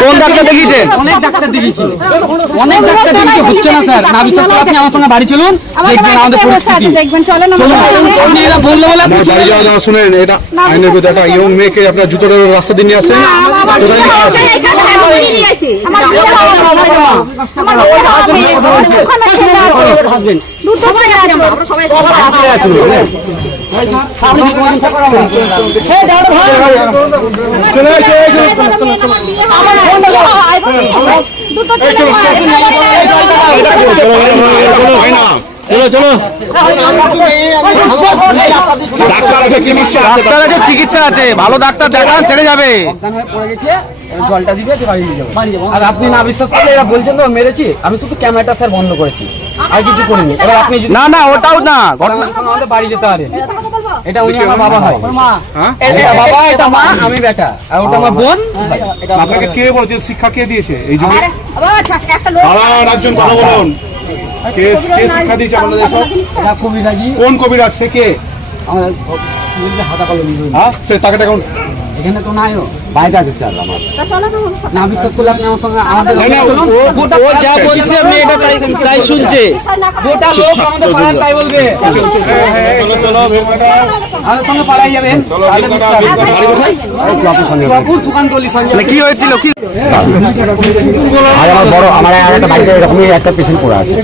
কোন ডাক্তার দেখিয়েছেন অনেক ডাক্তার দেখিয়েছি। অনেক ডাক্তার দেখিয়েছি হচ্ছে না স্যার। না বিশ্বাস করে আপনি আমার সঙ্গে বাড়ি চলুন। দেখবেন আমাদের পরিস্থিতি। দেখবেন চলেন আপনি এটা বললে বলে আপনি বাড়ি যাওয়া যাওয়া শুনেন এটা আইনের বিরুদ্ধে একটা ইয়ং মেয়েকে আপনার জুতো ধরে রাস্তা দিয়ে নিয়ে আসছেন কোথায় নিয়ে আসছেন? চিকিৎসা আছে ভালো ডাক্তার দেখান ছেড়ে যাবে জলটা দিবে আর আপনি না বিশ্বাস করলে এরা বলছেন তো মেরেছি আমি শুধু ক্যামেরাটা স্যার বন্ধ করেছি আর কিছু করিনি এবার আপনি না না ওটাও না। ঘটনা বাড়ি যেতে এটা উনি আমার বাবা হয়। মা। এটা বাবা এটা মা আমি বেটা। আর ওটা আমার বোন। আপনাকে কে বলছে? শিক্ষা কে দিয়েছে? এই জন্য আর একজন কথা বলুন। কে কে শিক্ষা দিয়েছে আপনাদের সব? এটা কবিরাজি। কোন কবিরাজ? সে কে? আমাদের হাতা কলম হ্যাঁ সে তাকে দেখুন। এখানে তো নাই বাইরে আছে স্যার আমার। না বিশ্বাস করলে আপনি আমার সঙ্গে আমাদের। ও- যা বলছে আপনি এটা তাই তাই শুনছে। গোটা লোক আমাদের পাড়ায় তাই বলবে। আমাদের সঙ্গে পাড়ায় যাবেন তাহলে বুঝতে পারবেন। সঞ্জয় মানে কি হয়েছিল? কি আর আমার বড় আমার একটা বাড়িতে এরকমই একটা পেশেন্ট পড়ে আছে।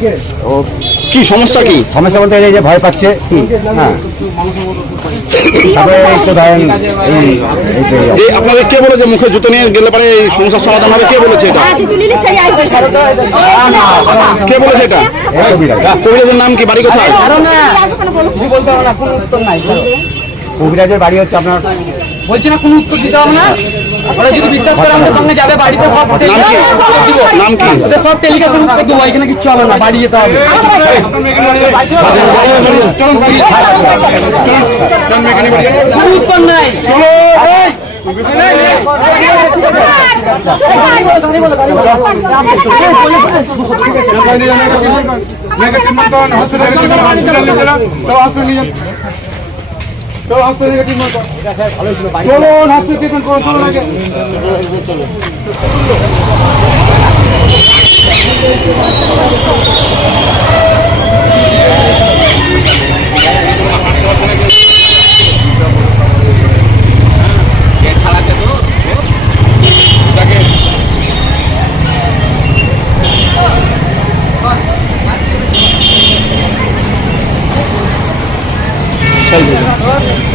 ও কি সমস্যা কি? সমস্যা বলতে এই যে ভয় পাচ্ছে হ্যাঁ। তারপরে এই তো ধরেন এই আপনাদের কে বলেছে মুখে জুতো নিয়ে গেলে পরে এই সমস্যার সমাধান হবে? কে বলেছে এটা? কে বলেছে এটা? কবিরাজের নাম কি? বাড়ি কোথায়? কি বলতে হবে না কোনো উত্তর নাই চলো। কবিরাজের বাড়ি হচ্ছে আপনার বলছি না কোনো উত্তর দিতে হবে না? ওরা যদি বিশ্বাস করে আমাদের সঙ্গে যাবে বাড়িতে সব নাম কি? ওদের সব টেলিকাস্ট উত্তর দেবো এখানে কিচ্ছু হবে না বাড়ি যেতে হবে। কোনো নাই। চলুন হসপিটাল ট্রিটমেন্ট করুন চলুন আগে। 哎